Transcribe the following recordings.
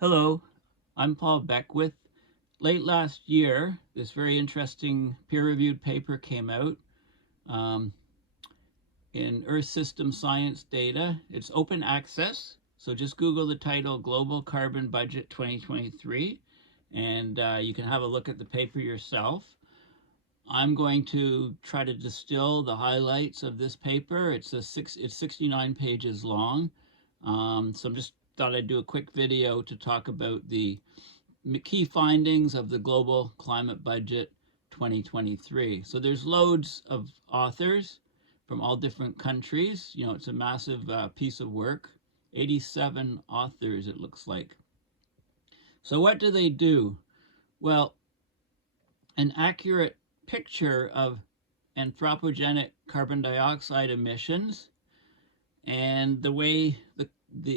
Hello, I'm Paul Beckwith. Late last year, this very interesting peer-reviewed paper came out um, in Earth System Science Data. It's open access, so just Google the title Global Carbon Budget 2023, and you can have a look at the paper yourself. I'm going to try to distill the highlights of this paper. It's 69 pages long, so I'm just thought I'd do a quick video to talk about the key findings of the Global Climate Budget 2023. So there's loads of authors from all different countries. You know, it's a massive piece of work. 87 authors, it looks like. So what do they do? Well, an accurate picture of anthropogenic carbon dioxide emissions and the way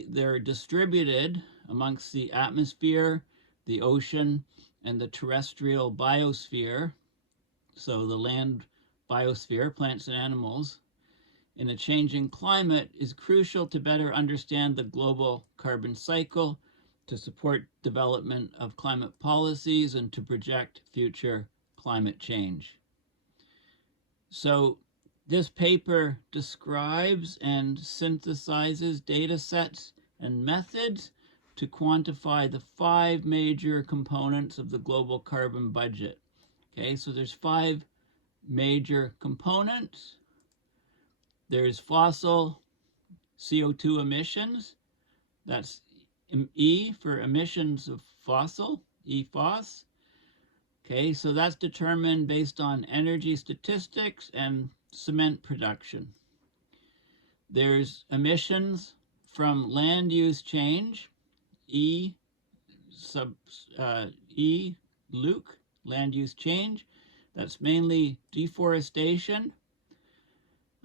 they're distributed amongst the atmosphere, the ocean, and the terrestrial biosphere, so the land biosphere, plants and animals, in a changing climate is crucial to better understand the global carbon cycle, to support development of climate policies, and to project future climate change. So this paper describes and synthesizes data sets and methods to quantify the 5 major components of the global carbon budget. Okay, so there's 5 major components. There's fossil CO2 emissions. That's E for emissions of fossil, EFOS. Okay, so that's determined based on energy statistics and cement production. There's emissions from land use change, ELUC, land use change. That's mainly deforestation.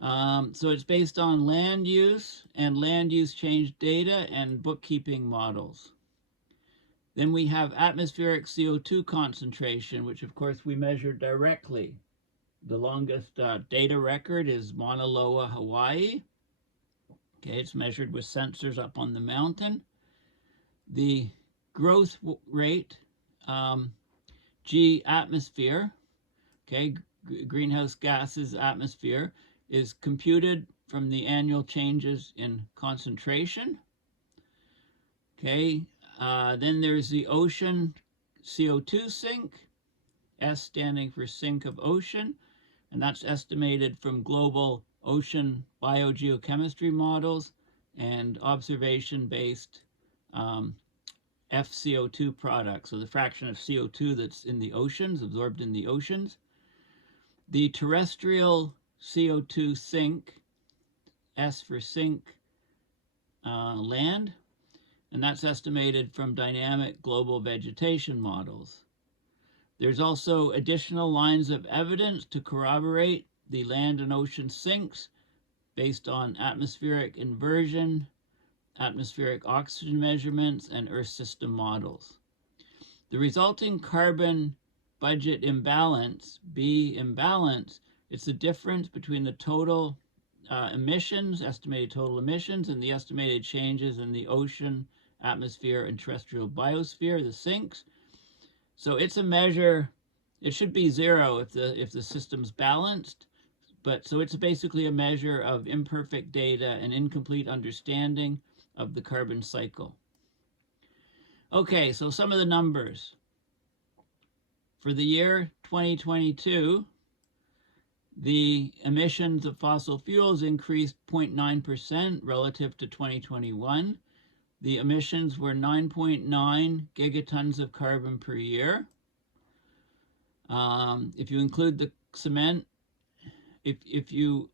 So it's based on land use and land use change data and bookkeeping models. Then we have atmospheric CO2 concentration, which of course we measure directly. The longest data record is Mauna Loa, Hawaii. Okay, it's measured with sensors up on the mountain. The growth rate, G atmosphere, okay, greenhouse gases atmosphere, is computed from the annual changes in concentration. Okay, then there's the ocean CO2 sink, S standing for sink of ocean, and that's estimated from global ocean biogeochemistry models and observation-based FCO2 products, so the fraction of CO2 that's in the oceans, absorbed in the oceans. The terrestrial CO2 sink, S for sink, land, and that's estimated from dynamic global vegetation models. There's also additional lines of evidence to corroborate the land and ocean sinks based on atmospheric inversion, atmospheric oxygen measurements, and Earth system models. The resulting carbon budget imbalance, B imbalance, it's the difference between the total emissions, estimated total emissions, and the estimated changes in the ocean, atmosphere, and terrestrial biosphere, the sinks. So it's a measure, it should be 0 if the system's balanced, but so it's basically a measure of imperfect data and incomplete understanding of the carbon cycle. Okay, so some of the numbers. For the year 2022, the emissions of fossil fuels increased 0.9% relative to 2021. The emissions were 9.9 gigatons of carbon per year. If you include the cement, if you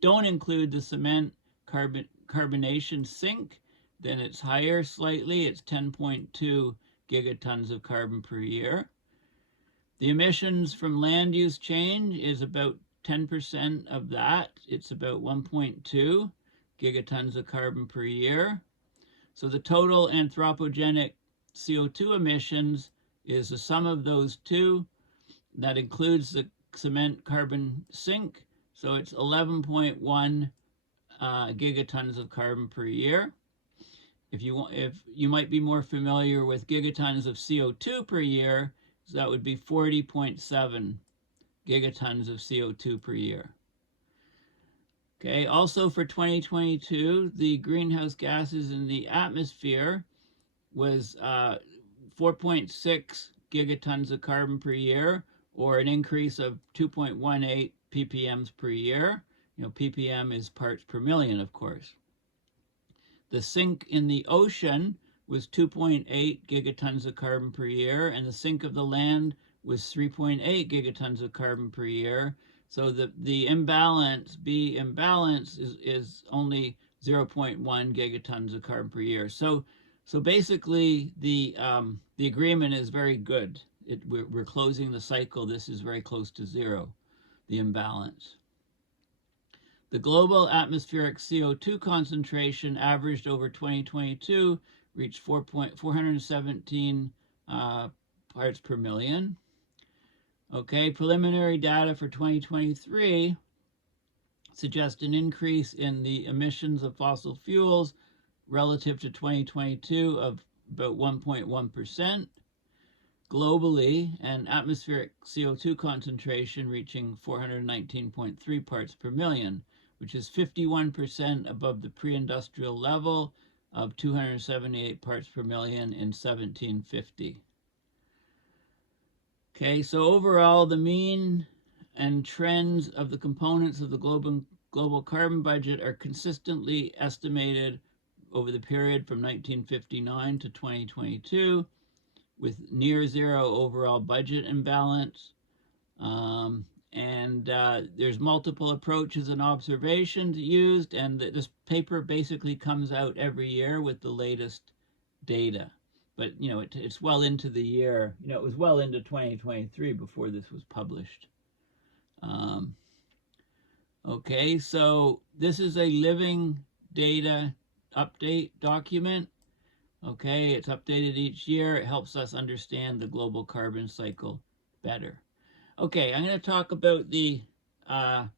don't include the cement carbonation sink, then it's higher slightly. It's 10.2 gigatons of carbon per year. The emissions from land use change is about 10% of that. It's about 1.2 gigatons of carbon per year. So the total anthropogenic CO2 emissions is the sum of those two. That includes the cement carbon sink. So it's 11.1 gigatons of carbon per year. if you might be more familiar with gigatons of CO2 per year, so that would be 40.7 gigatons of CO2 per year. Okay, also for 2022, the greenhouse gases in the atmosphere was 4.6 gigatons of carbon per year, or an increase of 2.18 ppms per year. ppm is parts per million, of course. The sink in the ocean was 2.8 gigatons of carbon per year, and the sink of the land was 3.8 gigatons of carbon per year. So the imbalance, B imbalance, is only 0.1 gigatons of carbon per year. So basically, the agreement is very good. We're closing the cycle. This is very close to zero, the imbalance. The global atmospheric CO2 concentration averaged over 2022 reached 417 parts per million. Okay, preliminary data for 2023 suggest an increase in the emissions of fossil fuels relative to 2022 of about 1.1%. Globally, and atmospheric CO2 concentration reaching 419.3 parts per million, which is 51% above the pre-industrial level of 278 parts per million in 1750. Okay, so overall, the mean and trends of the components of the global carbon budget are consistently estimated over the period from 1959 to 2022, with near zero overall budget imbalance. There's multiple approaches and observations used, and this paper basically comes out every year with the latest data. But, it's well into the year. It was well into 2023 before this was published. Okay, so this is a living data update document. Okay, it's updated each year. It helps us understand the global carbon cycle better. Okay, I'm going to talk about a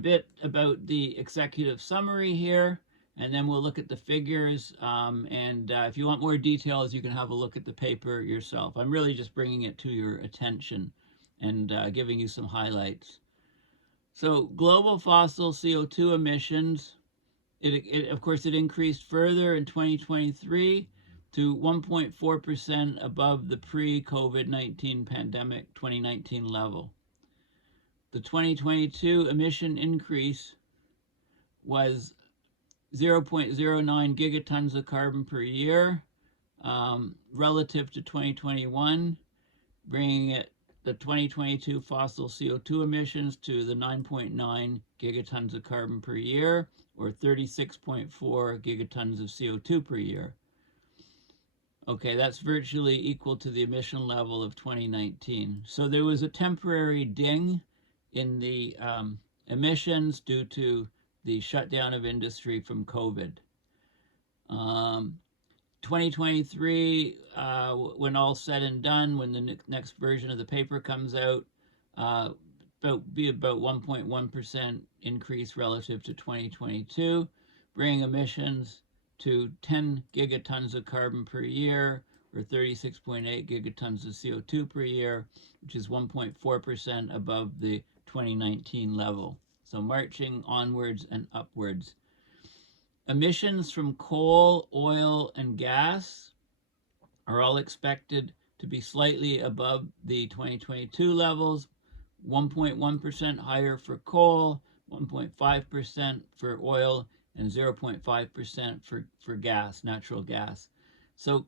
bit about the executive summary here, and then we'll look at the figures. If you want more details, you can have a look at the paper yourself. I'm really just bringing it to your attention and giving you some highlights. So global fossil CO2 emissions, of course, it increased further in 2023 to 1.4% above the pre-COVID-19 pandemic 2019 level. The 2022 emission increase was 0.09 gigatons of carbon per year relative to 2021, bringing the 2022 fossil CO2 emissions to the 9.9 gigatons of carbon per year, or 36.4 gigatons of CO2 per year. Okay, that's virtually equal to the emission level of 2019. So there was a temporary ding in the emissions due to the shutdown of industry from COVID. 2023, when all said and done, when the next version of the paper comes out, be about 1.1% increase relative to 2022, bringing emissions to 10 gigatons of carbon per year, or 36.8 gigatons of CO2 per year, which is 1.4% above the 2019 level. So marching onwards and upwards. Emissions from coal, oil, and gas are all expected to be slightly above the 2022 levels, 1.1% higher for coal, 1.5% for oil, and 0.5% for gas, natural gas. So,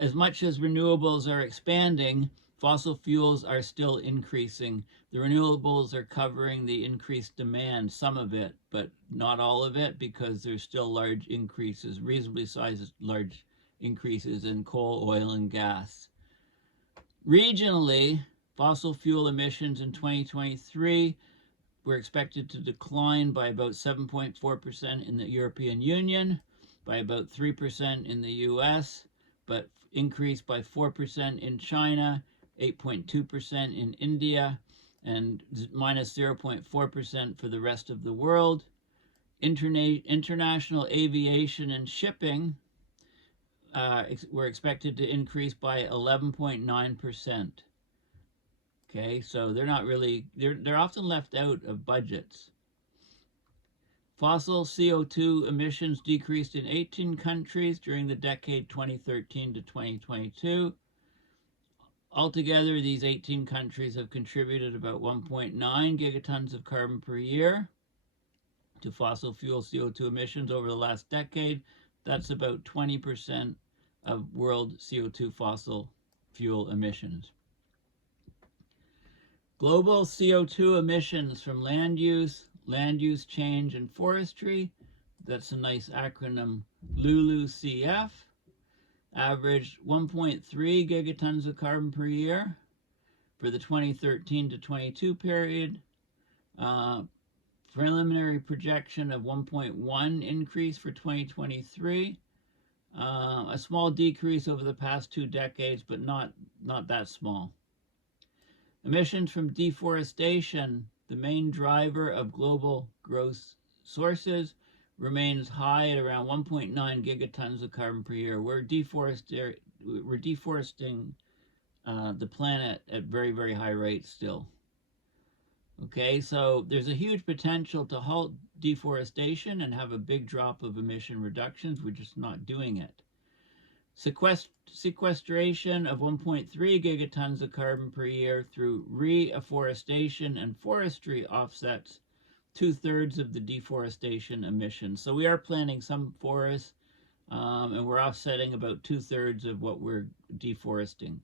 as much as renewables are expanding, fossil fuels are still increasing. The renewables are covering the increased demand, some of it, but not all of it, because there's still large increases, reasonably sized large increases in coal, oil, and gas. Regionally, fossil fuel emissions in 2023 were expected to decline by about 7.4% in the European Union, by about 3% in the US, but increased by 4% in China, 8.2% in India, and minus 0.4% for the rest of the world. International aviation and shipping were expected to increase by 11.9%. Okay, so they're not really, they're often left out of budgets. Fossil CO2 emissions decreased in 18 countries during the decade 2013 to 2022. Altogether, these 18 countries have contributed about 1.9 gigatons of carbon per year to fossil fuel CO2 emissions over the last decade. That's about 20% of world CO2 fossil fuel emissions. Global CO2 emissions from land use change, and forestry, that's a nice acronym, LULUCF, averaged 1.3 gigatons of carbon per year for the 2013 to 22 period. Preliminary projection of 1.1 increase for 2023. A small decrease over the past 2 decades, but not that small. Emissions from deforestation, the main driver of global gross sources, remains high at around 1.9 gigatons of carbon per year. We're deforesting the planet at very, very high rates still. Okay, so there's a huge potential to halt deforestation and have a big drop of emission reductions. We're just not doing it. Sequestration of 1.3 gigatons of carbon per year through reforestation and forestry offsets 2/3 of the deforestation emissions. So we are planting some forests, and we're offsetting about 2/3 of what we're deforesting.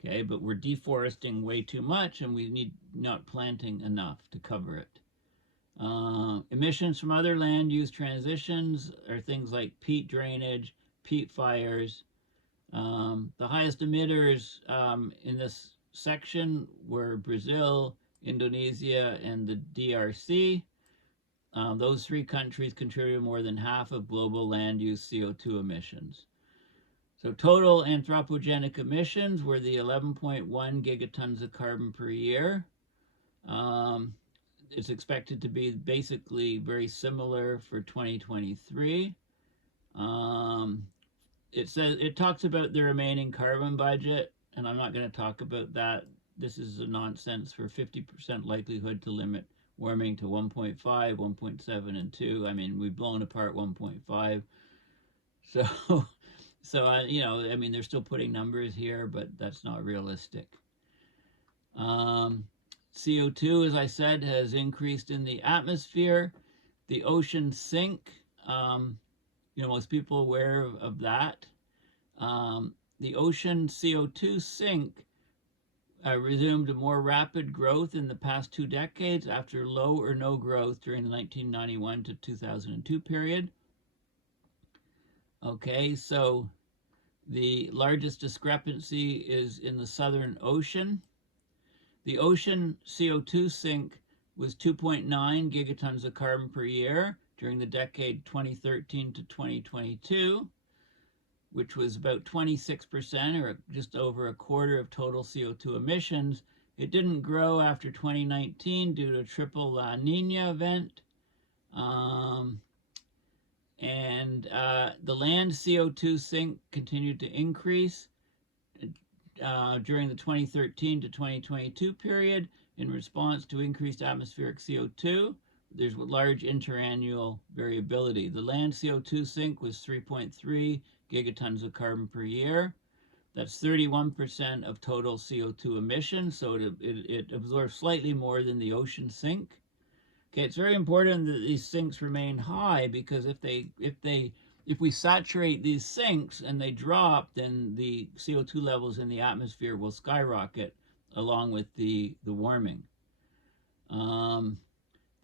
Okay, but we're deforesting way too much, and we need not planting enough to cover it. Emissions from other land use transitions are things like peat drainage, peat fires. The highest emitters in this section were Brazil, Indonesia, and the DRC. Those 3 countries contributed more than half of global land use CO2 emissions. So total anthropogenic emissions were the 11.1 gigatons of carbon per year. It's expected to be basically very similar for 2023. It talks about the remaining carbon budget, and I'm not going to talk about that. This is a nonsense for 50% likelihood to limit warming to 1.5, 1.7, and 2. I mean, we've blown apart 1.5. So you know, I mean, they're still putting numbers here, but that's not realistic. CO2, as I said, has increased in the atmosphere. The ocean sink, you know, most people are aware of that. The ocean CO2 sink resumed a more rapid growth in the past 2 decades after low or no growth during the 1991 to 2002 period. Okay, so the largest discrepancy is in the Southern Ocean. The ocean CO2 sink was 2.9 gigatons of carbon per year during the decade 2013 to 2022, which was about 26%, or just over a quarter of total CO2 emissions. It didn't grow after 2019 due to a triple La Nina event. The land CO2 sink continued to increase during the 2013 to 2022 period in response to increased atmospheric CO2. There's large interannual variability. The land CO2 sink was 3.3 gigatons of carbon per year. That's 31% of total CO2 emissions, so it absorbs slightly more than the ocean sink. Okay, it's very important that these sinks remain high, because if we saturate these sinks and they drop, then the CO2 levels in the atmosphere will skyrocket along with the warming.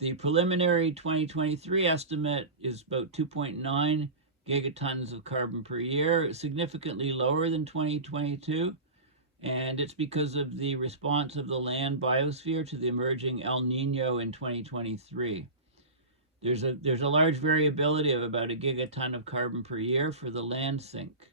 The preliminary 2023 estimate is about 2.9 gigatons of carbon per year, significantly lower than 2022. And it's because of the response of the land biosphere to the emerging El Nino in 2023. There's a large variability of about a gigaton of carbon per year for the land sink.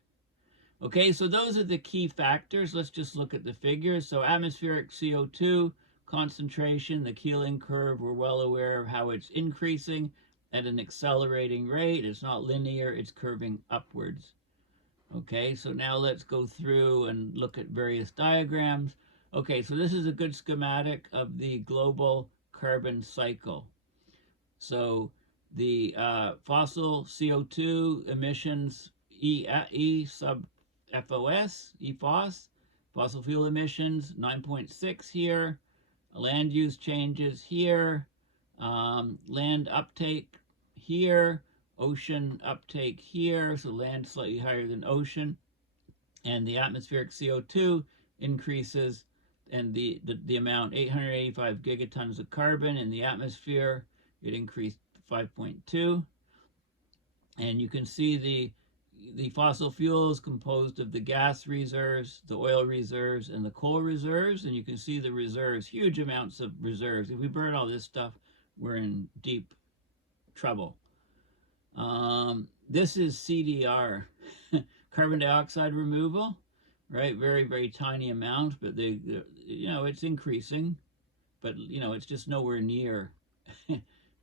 Okay, so those are the key factors. Let's just look at the figures. So atmospheric CO2 concentration, the Keeling curve, we're well aware of how it's increasing at an accelerating rate. It's not linear, it's curving upwards. Okay, so now let's go through and look at various diagrams. Okay, so this is a good schematic of the global carbon cycle. So the fossil CO2 emissions E sub FOS, EFOS, fossil fuel emissions 9.6 here, land use changes here, land uptake here, ocean uptake here, so land slightly higher than ocean, and the atmospheric CO2 increases, and the amount 885 gigatons of carbon in the atmosphere, it increased 5.2. And you can see the fossil fuels composed of the gas reserves, the oil reserves, and the coal reserves. And you can see the reserves, huge amounts of reserves. If we burn all this stuff, we're in deep trouble. This is CDR, carbon dioxide removal, right? Very, very tiny amount, but it's increasing, but it's just nowhere near,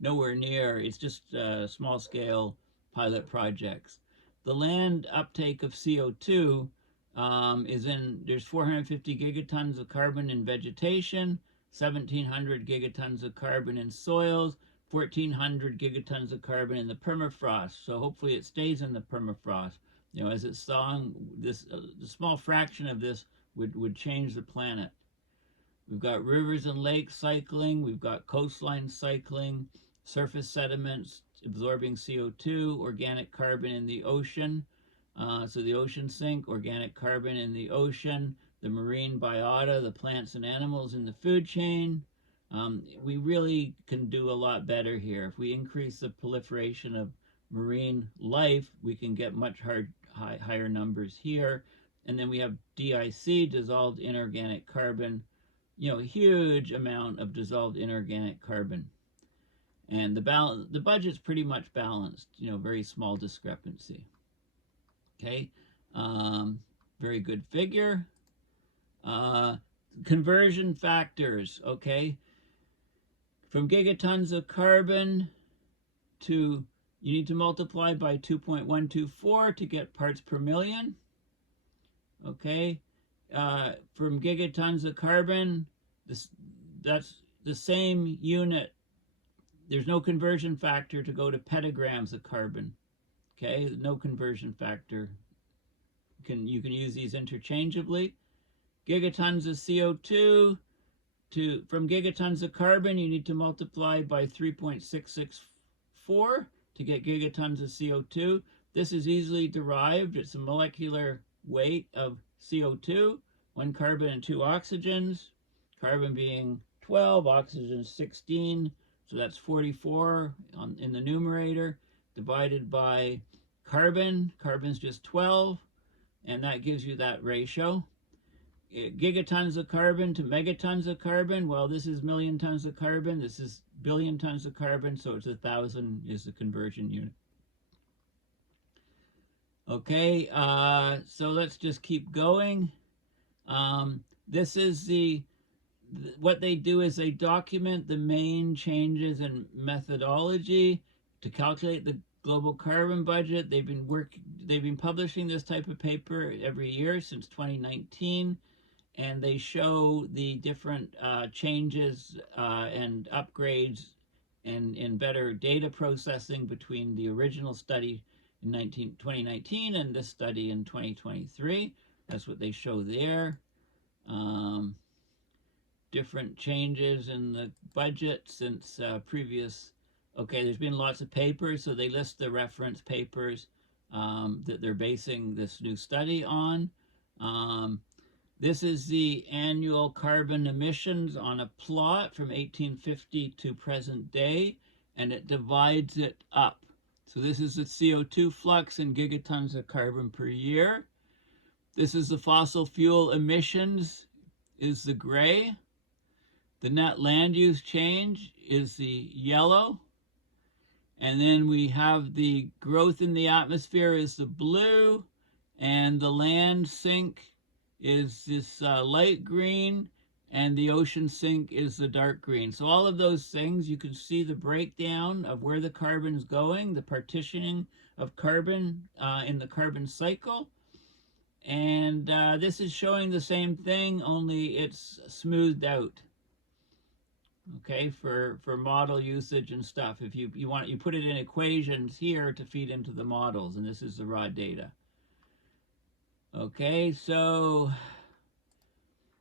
nowhere near. It's just small scale pilot projects. The land uptake of CO2 there's 450 gigatons of carbon in vegetation, 1,700 gigatons of carbon in soils, 1,400 gigatons of carbon in the permafrost. So hopefully it stays in the permafrost. As it's thawing, this a small fraction of this would change the planet. We've got rivers and lakes cycling. We've got coastline cycling, surface sediments absorbing CO2, organic carbon in the ocean. So the ocean sink, organic carbon in the ocean, the marine biota, the plants and animals in the food chain. We really can do a lot better here. If we increase the proliferation of marine life, we can get much higher numbers here. And then we have DIC, dissolved inorganic carbon, huge amount of dissolved inorganic carbon. And the budget's pretty much balanced, very small discrepancy. Okay, very good figure. Conversion factors, okay. From gigatons of carbon you need to multiply by 2.124 to get parts per million. Okay, from gigatons of carbon, that's the same unit. There's no conversion factor to go to petagrams of carbon. Okay, no conversion factor. You can use these interchangeably. Gigatons of CO2 from gigatons of carbon, you need to multiply by 3.664 to get gigatons of CO2. This is easily derived. It's a molecular weight of CO2, 1 carbon and 2 oxygens, carbon being 12, oxygen 16, so that's 44 in the numerator, divided by carbon. Carbon's just 12, and that gives you that ratio. Gigatons of carbon to megatons of carbon, well, this is million tons of carbon, this is billion tons of carbon, so it's 1,000 is the conversion unit. Okay, so let's just keep going. This is what they do is they document the main changes in methodology to calculate the global carbon budget. They've been publishing this type of paper every year since 2019, and they show the different changes and upgrades and better data processing between the original study in 2019 and this study in 2023. That's what they show there. Different changes in the budget since previous. Okay, there's been lots of papers, so they list the reference papers that they're basing this new study on. This is the annual carbon emissions on a plot from 1850 to present day, and it divides it up. So this is the CO2 flux in gigatons of carbon per year. This is the fossil fuel emissions, is the gray. The net land use change is the yellow. And then we have the growth in the atmosphere is the blue, and the land sink is this light green, and the ocean sink is the dark green. So all of those things, you can see the breakdown of where the carbon is going, the partitioning of carbon in the carbon cycle. And this is showing the same thing, only it's smoothed out. Okay, for model usage and stuff. If you want, you put it in equations here to feed into the models, and this is the raw data. Okay, so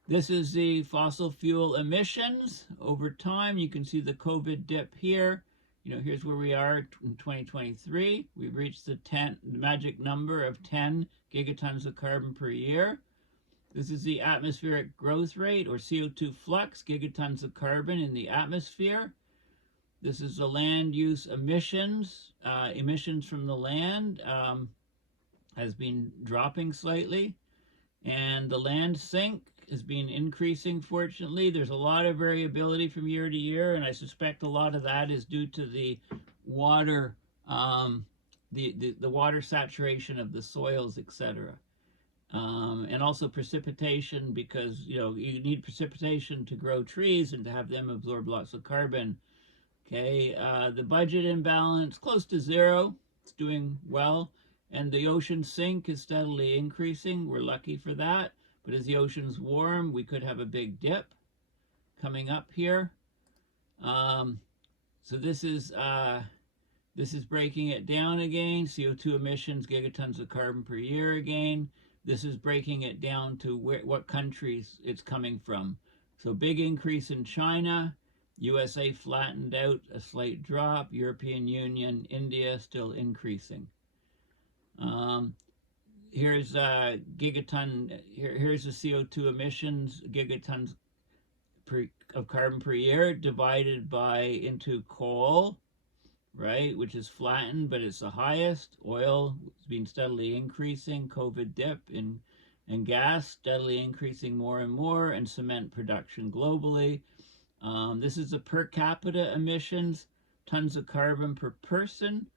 this is the fossil fuel emissions over time. You can see the COVID dip here. You know, here's where we are in 2023. We've reached the magic number of 10 gigatons of carbon per year. This is the atmospheric growth rate, or CO2 flux, gigatons of carbon in the atmosphere. This is the land use emissions. Emissions from the land has been dropping slightly. And the land sink has been increasing, fortunately. There's a lot of variability from year to year, and I suspect a lot of that is due to the water, the water saturation of the soils, etc. And also precipitation, because you need precipitation to grow trees and to have them absorb lots of carbon. Okay, the budget imbalance close to zero. It's doing well, and the ocean sink is steadily increasing. We're lucky for that, but as the oceans warm, we could have a big dip coming up here. So this is breaking it down again. CO2 emissions, gigatons of carbon per year again. This is breaking it down to what countries it's coming from. So big increase in China, USA flattened out, a slight drop, European Union, India still increasing. Here's gigaton, here's the CO2 emissions, gigatons of carbon per year divided by into coal, right, which is flattened, but it's the highest. Oil has been steadily increasing, COVID dip, and gas steadily increasing more and more, and cement production globally. This is the per capita emissions, tons of carbon per person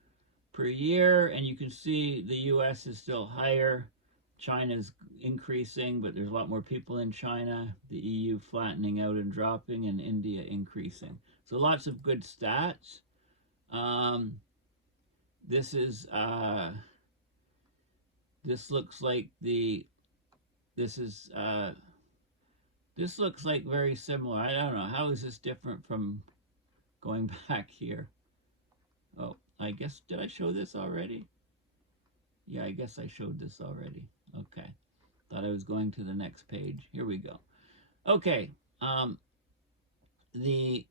per year, and you can see the US is still higher. China's increasing, but there's a lot more people in China. The EU flattening out and dropping, and India increasing. So lots of good stats. This is this looks like this looks like very similar. I don't know, how is this different from going back here? Oh, I guess, did I show this already? Yeah, I guess I showed this already. Okay, thought I was going to the next page. Here we go. Okay, the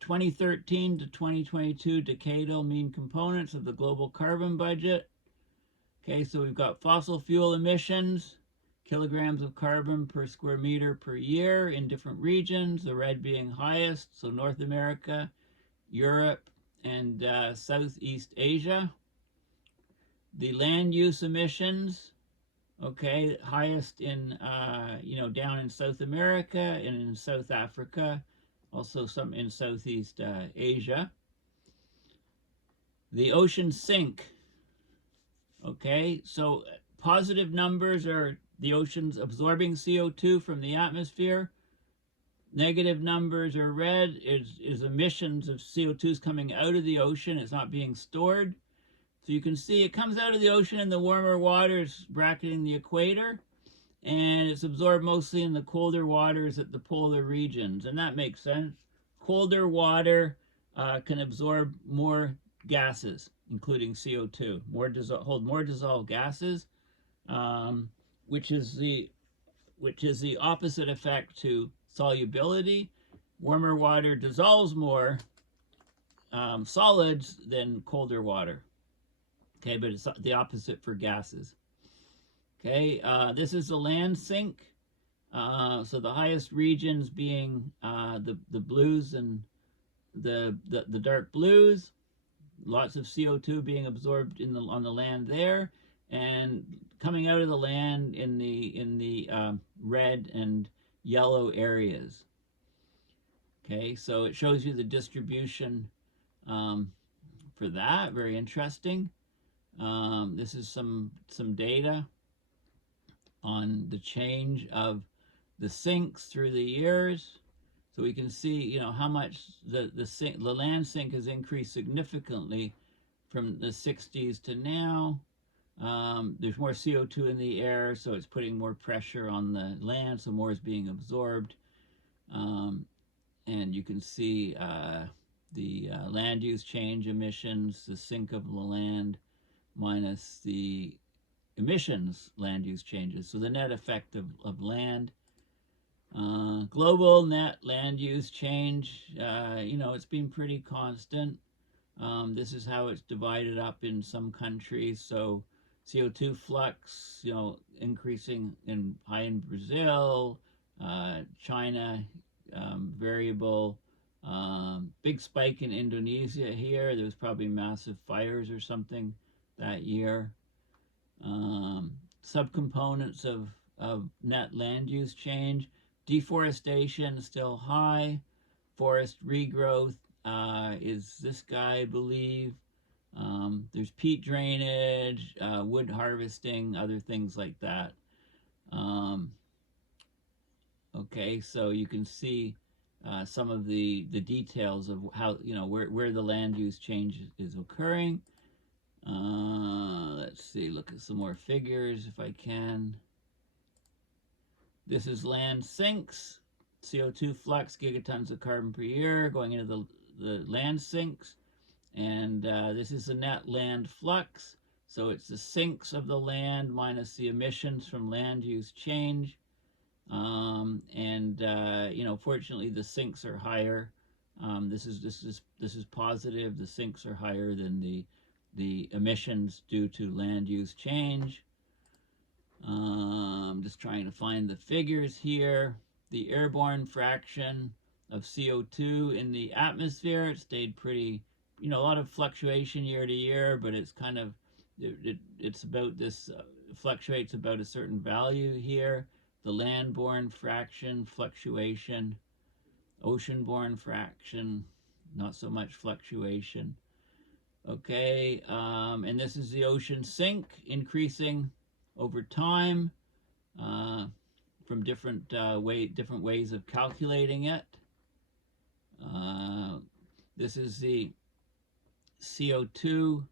2013 to 2022 decadal mean components of the global carbon budget. Okay, so we've got fossil fuel emissions, kilograms of carbon per square meter per year in different regions, the red being highest, so North America, Europe, and Southeast Asia. The land use emissions, okay, highest in, down in South America and in South Africa, also some in Southeast Asia. The ocean sink, okay, so positive numbers are the oceans absorbing CO2 from the atmosphere. Negative numbers are red, is emissions of CO2s coming out of the ocean. It's not being stored. So you can see it comes out of the ocean in the warmer waters bracketing the equator, and it's absorbed mostly in the colder waters at the polar regions, and that makes sense. Colder water can absorb more gases, including CO2, hold more dissolved gases, which is the opposite effect to solubility. Warmer water dissolves more solids than colder water. Okay, but it's the opposite for gases. Okay, this is the land sink. So the highest regions being the blues and the dark blues. Lots of CO2 being absorbed on the land there, and coming out of the land in the red and yellow areas. Okay, so it shows you the distribution for that. Very interesting. This is some data on the change of the sinks through the years. So we can see, how much the land sink has increased significantly from the 60s to now. There's more CO2 in the air, so it's putting more pressure on the land, so more is being absorbed. And you can see the land use change emissions, the sink of the land minus the emissions land use changes. So the net effect of land. Global net land use change, it's been pretty constant. This is how it's divided up in some countries. So CO2 flux, increasing high in Brazil, China, variable. Big spike in Indonesia here. There was probably massive fires or something that year. Subcomponents of net land use change. Deforestation is still high. Forest regrowth is this guy, I believe. There's peat drainage, wood harvesting, other things like that. Okay, so you can see some of the details of how, where the land use change is occurring. Let's see, look at some more figures if I can. This is land sinks, CO2 flux, gigatons of carbon per year going into the land sinks. And this is the net land flux. So it's the sinks of the land minus the emissions from land use change. Fortunately, the sinks are higher. This is positive. The sinks are higher than the emissions due to land use change. I'm just trying to find the figures here. The airborne fraction of CO2 in the atmosphere, it stayed pretty, a lot of fluctuation year to year, but it's kind of, it's about this, fluctuates about a certain value here. The land-borne fraction, fluctuation. Ocean-borne fraction, not so much fluctuation. Okay, and this is the ocean sink, increasing over time from different ways of calculating it. This is the CO2,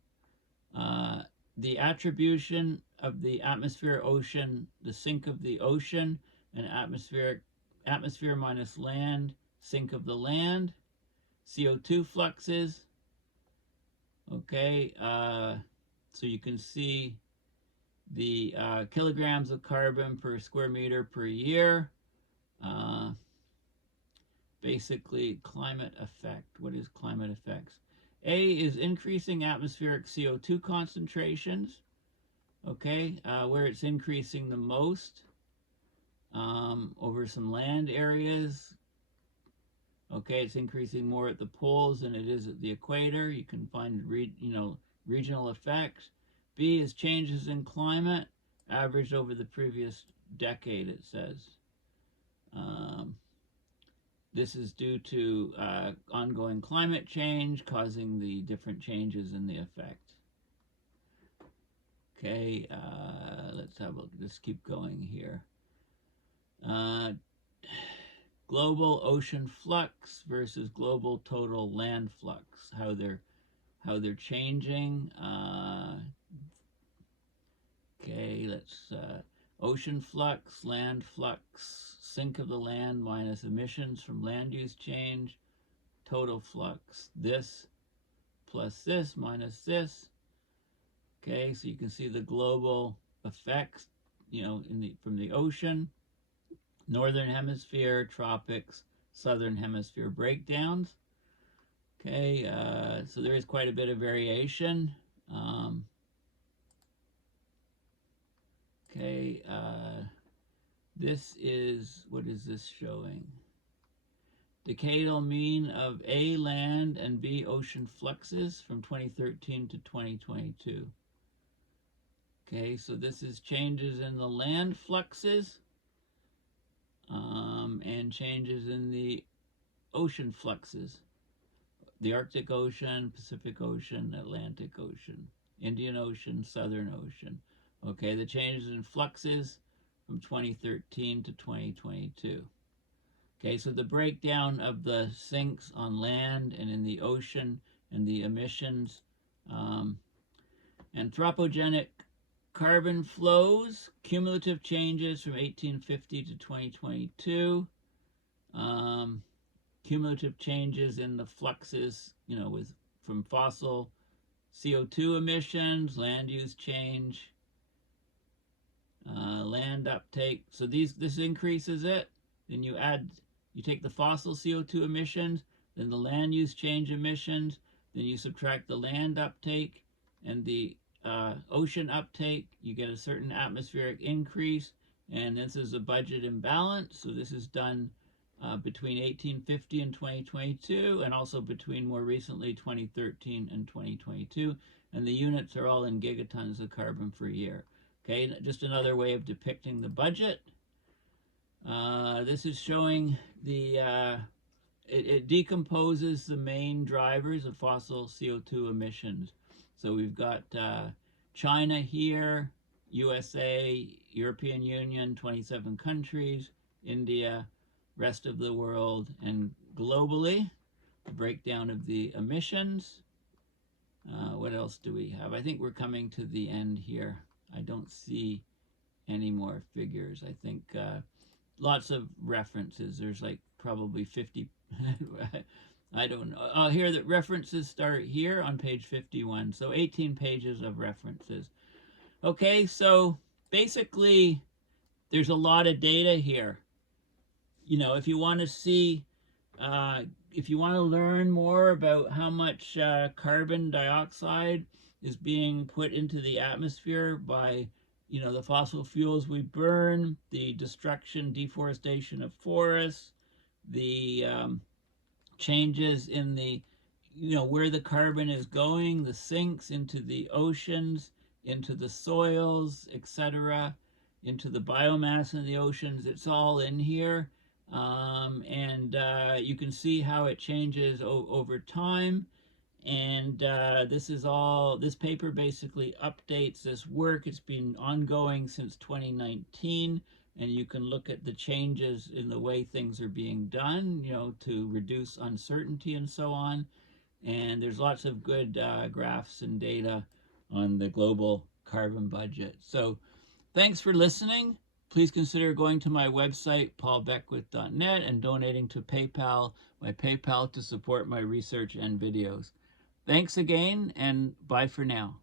the attribution of the atmosphere ocean, the sink of the ocean, and atmosphere minus land, sink of the land, CO2 fluxes. Okay, so you can see the kilograms of carbon per square meter per year. Basically, climate effect. What is climate effects? A is increasing atmospheric CO2 concentrations. Okay, where it's increasing the most over some land areas. Okay, it's increasing more at the poles than it is at the equator. You can find regional effects. B is changes in climate, averaged over the previous decade, it says. This is due to ongoing climate change causing the different changes in the effect. Okay, let's have a look. Let's keep going here. Global ocean flux versus global total land flux. How they're changing. Okay, let's ocean flux, land flux, sink of the land minus emissions from land use change, total flux. This plus this minus this. Okay, so you can see the global effects, from the ocean, northern hemisphere, tropics, southern hemisphere breakdowns. Okay, so there is quite a bit of variation. Okay, this is, what is this showing? Decadal mean of A, land, and B, ocean fluxes from 2013 to 2022. Okay, so this is changes in the land fluxes and changes in the ocean fluxes. The Arctic Ocean, Pacific Ocean, Atlantic Ocean, Indian Ocean, Southern Ocean. Okay, the changes in fluxes from 2013 to 2022. Okay, so the breakdown of the sinks on land and in the ocean and the emissions. Anthropogenic carbon flows, cumulative changes from 1850 to 2022. Cumulative changes in the fluxes, with from fossil CO2 emissions, land use change, land uptake. So this increases it. Then you take the fossil CO2 emissions, then the land use change emissions, then you subtract the land uptake and the ocean uptake. You get a certain atmospheric increase, and this is a budget imbalance. So this is done between 1850 and 2022, and also between more recently 2013 and 2022. And the units are all in gigatons of carbon per year. Okay, just another way of depicting the budget. This is showing it decomposes the main drivers of fossil CO2 emissions. So we've got China here, USA, European Union, 27 countries, India, rest of the world, and globally, the breakdown of the emissions. What else do we have? I think we're coming to the end here. I don't see any more figures. I think lots of references. There's like probably 50. I don't know. Here the references start here on page 51. So 18 pages of references. Okay, so basically there's a lot of data here. If you want to see, if you want to learn more about how much carbon dioxide is being put into the atmosphere by, the fossil fuels we burn, the destruction, deforestation of forests, the changes in the, where the carbon is going, the sinks into the oceans, into the soils, etc., into the biomass in the oceans, it's all in here. And you can see how it changes over time. And this paper basically updates this work. It's been ongoing since 2019, and you can look at the changes in the way things are being done, to reduce uncertainty and so on. And there's lots of good graphs and data on the global carbon budget. So thanks for listening. Please consider going to my website, paulbeckwith.net, and donating to my PayPal to support my research and videos. Thanks again, and bye for now.